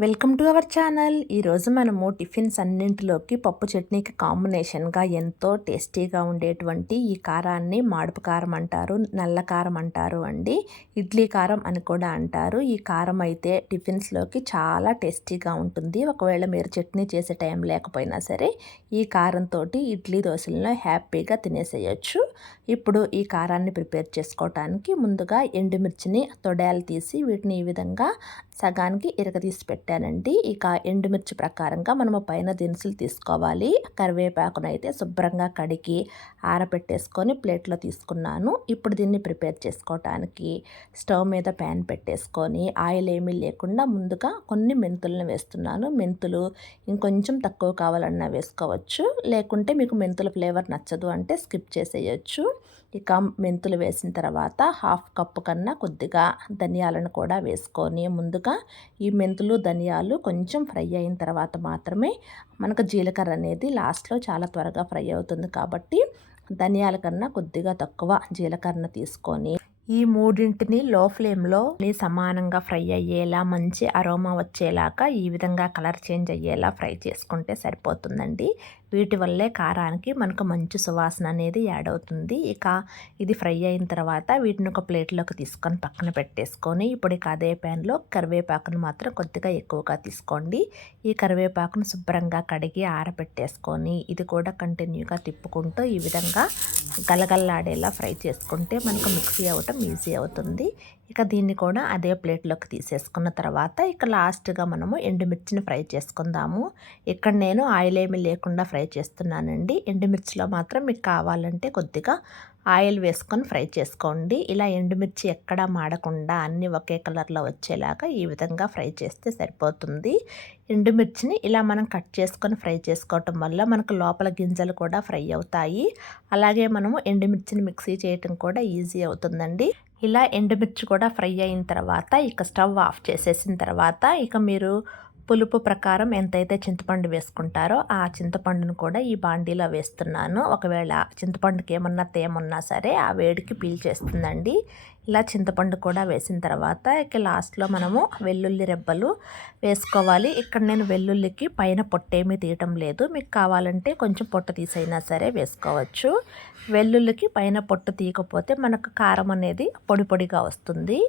Welcome to our channel. ఈరోజు మనము tiffins అన్నింటిలోకి పప్పు చట్నీకి కాంబినేషన్గా ఎంతో టేస్టీగా ఉండేటువంటి ఈ కారాన్ని మాడుపు కారం అంటారు, నల్ల కారం అంటారు అండి. ఇడ్లీ కారం అని కూడా అంటారు. ఈ కారం అయితే టిఫిన్స్లోకి చాలా టేస్టీగా ఉంటుంది. ఒకవేళ మీరు చట్నీ చేసే టైం లేకపోయినా సరే ఈ కారంతో ఇడ్లీ దోశలను హ్యాపీగా తినేసేయచ్చు. ఇప్పుడు ఈ కారాన్ని ప్రిపేర్ చేసుకోవటానికి ముందుగా ఎండుమిర్చిని తొడాలు తీసి వీటిని ఈ విధంగా సగానికి ఇరగదీసి పెట్టానండి. ఇక ఎండుమిర్చి ప్రకారంగా మనము పైన దినుసులు తీసుకోవాలి. కరివేపాకునైతే శుభ్రంగా కడిగి ఆరబెట్టేసుకొని ప్లేట్లో తీసుకున్నాను. ఇప్పుడు దీన్ని ప్రిపేర్ చేసుకోవటానికి స్టవ్ మీద ప్యాన్ పెట్టేసుకొని ఆయిల్ ఏమీ లేకుండా ముందుగా కొన్ని మెంతులను వేస్తున్నాను. మెంతులు ఇంకొంచెం తక్కువ కావాలన్నా వేసుకోవచ్చు, లేకుంటే మీకు మెంతుల ఫ్లేవర్ నచ్చదు అంటే స్కిప్ చేసేయచ్చు. ఇక మెంతులు వేసిన తర్వాత హాఫ్ కప్పు కన్నా కొద్దిగా ధనియాలను కూడా వేసుకొని ముందుగా ఈ మెంతులు ధనియాలు కొంచెం ఫ్రై అయిన తర్వాత మాత్రమే మనకు జీలకర్ర అనేది లాస్ట్లో చాలా త్వరగా ఫ్రై అవుతుంది కాబట్టి ధనియాల కన్నా కొద్దిగా తక్కువ జీలకర్రను తీసుకొని ఈ మూడింటిని లో ఫ్లేమ్లో సమానంగా ఫ్రై అయ్యేలా మంచి అరోమా వచ్చేలాగా ఈ విధంగా కలర్ చేంజ్ అయ్యేలా ఫ్రై చేసుకుంటే సరిపోతుందండి. వీటి వల్లే కారానికి మనకు మంచి సువాసన అనేది యాడ్ అవుతుంది. ఇక ఇది ఫ్రై అయిన తర్వాత వీటిని ఒక ప్లేట్లోకి తీసుకొని పక్కన పెట్టేసుకొని ఇప్పుడు ఇక అదే ప్యాన్లో కరివేపాకును మాత్రం కొద్దిగా ఎక్కువగా తీసుకోండి. ఈ కరివేపాకును శుభ్రంగా కడిగి ఆరబెట్టేసుకొని ఇది కూడా కంటిన్యూగా తిప్పుకుంటూ ఈ విధంగా గలగల్లాడేలా ఫ్రై చేసుకుంటే మనకు మిక్సీ అవ్వటం ఈజీ అవుతుంది. ఇక దీన్ని కూడా అదే ప్లేట్లోకి తీసేసుకున్న తర్వాత ఇక లాస్ట్గా మనము ఎండుమిర్చిని ఫ్రై చేసుకుందాము. ఇక్కడ నేను ఆయిల్ ఏమీ లేకుండా ఫ్రై చేస్తున్నానండి. ఎండుమిర్చిలో మాత్రం మీకు కావాలంటే కొద్దిగా ఆయిల్ వేసుకొని ఫ్రై చేసుకోండి. ఇలా ఎండుమిర్చి ఎక్కడా మాడకుండా అన్నీ ఒకే కలర్లో వచ్చేలాగా ఈ విధంగా ఫ్రై చేస్తే సరిపోతుంది. ఎండుమిర్చిని ఇలా మనం కట్ చేసుకొని ఫ్రై చేసుకోవటం వల్ల మనకు లోపల గింజలు కూడా ఫ్రై అవుతాయి. అలాగే మనము ఎండుమిర్చిని మిక్సీ చేయటం కూడా ఈజీ అవుతుందండి. ఇలా ఎండుమిర్చి కూడా ఫ్రై అయిన తర్వాత ఇక స్టవ్ ఆఫ్ చేసేసిన తర్వాత ఇక మీరు పులుపు ప్రకారం ఎంతైతే చింతపండు వేసుకుంటారో ఆ చింతపండును కూడా ఈ బాండీలో వేస్తున్నాను. ఒకవేళ చింతపండుకి ఏమన్నా తేమున్నా సరే ఆ వేడికి పీల్చేస్తుందండి. ఇలా చింతపండు కూడా వేసిన తర్వాత ఇక లాస్ట్లో మనము వెల్లుల్లి రెబ్బలు వేసుకోవాలి. ఇక్కడ నేను వెల్లుల్లికి పైన పొట్టేమీ తీయటం లేదు. మీకు కావాలంటే కొంచెం పొట్టు తీసైనా సరే వేసుకోవచ్చు. వెల్లుల్లికి పైన పొట్టు తీయకపోతే మనకు కారం అనేది పొడి పొడిగా వస్తుంది.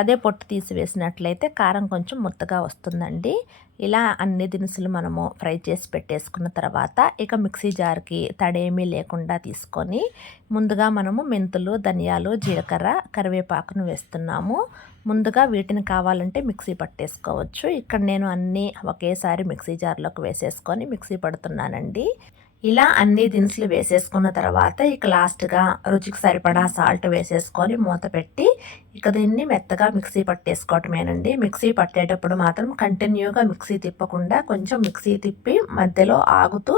అదే పొట్టు తీసి వేసినట్లయితే కారం కొంచెం ముద్దగా వస్తుందండి. ఇలా అన్ని దినుసులు మనము ఫ్రై చేసి పెట్టేసుకున్న తర్వాత ఇక మిక్సీ జార్కి తడేమీ లేకుండా తీసుకొని ముందుగా మనము మెంతులు ధనియాలు జీలకర్ర కరివేపాకును వేస్తున్నాము. ముందుగా వీటిని కావాలంటే మిక్సీ పట్టేసుకోవచ్చు. ఇక్కడ నేను అన్నీ ఒకేసారి మిక్సీ జార్లోకి వేసేసుకొని మిక్సీ పడుతున్నానండి. ఇలా అన్ని దినుసులు వేసేసుకున్న తర్వాత ఇక లాస్ట్గా రుచికి సరిపడా సాల్ట్ వేసేసుకొని మూత పెట్టి ఇక దీన్ని మెత్తగా మిక్సీ పట్టేసుకోవటమేనండి. మిక్సీ పట్టేటప్పుడు మాత్రం కంటిన్యూగా మిక్సీ తిప్పకుండా కొంచెం మిక్సీ తిప్పి మధ్యలో ఆగుతూ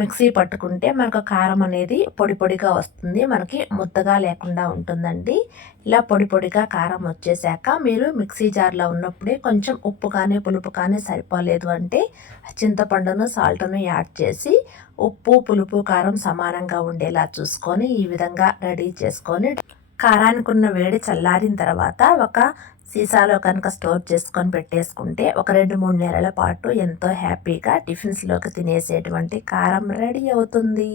మిక్సీ పట్టుకుంటే మనకు కారం అనేది పొడి పొడిగా వస్తుంది, మనకి ముద్దగా లేకుండా ఉంటుందండి. ఇలా పొడి పొడిగా కారం వచ్చేసాక మీరు మిక్సీ జార్లో ఉన్నప్పుడే కొంచెం ఉప్పు కానీ పులుపు కానీ సరిపోలేదు అంటే చింతపండును సాల్ట్ను యాడ్ చేసి ఉప్పు పులుపు కారం సమానంగా ఉండేలా చూసుకొని ఈ విధంగా రెడీ చేసుకొని కారానికి ఉన్న వేడి చల్లారిన తర్వాత ఒక సీసాలో కనుక స్టోర్ చేసుకొని పెట్టేసుకుంటే ఒక 2-3 నెలల పాటు ఎంతో హ్యాపీగా టిఫిన్స్లోకి తినేసేటువంటి కారం రెడీ అవుతుంది.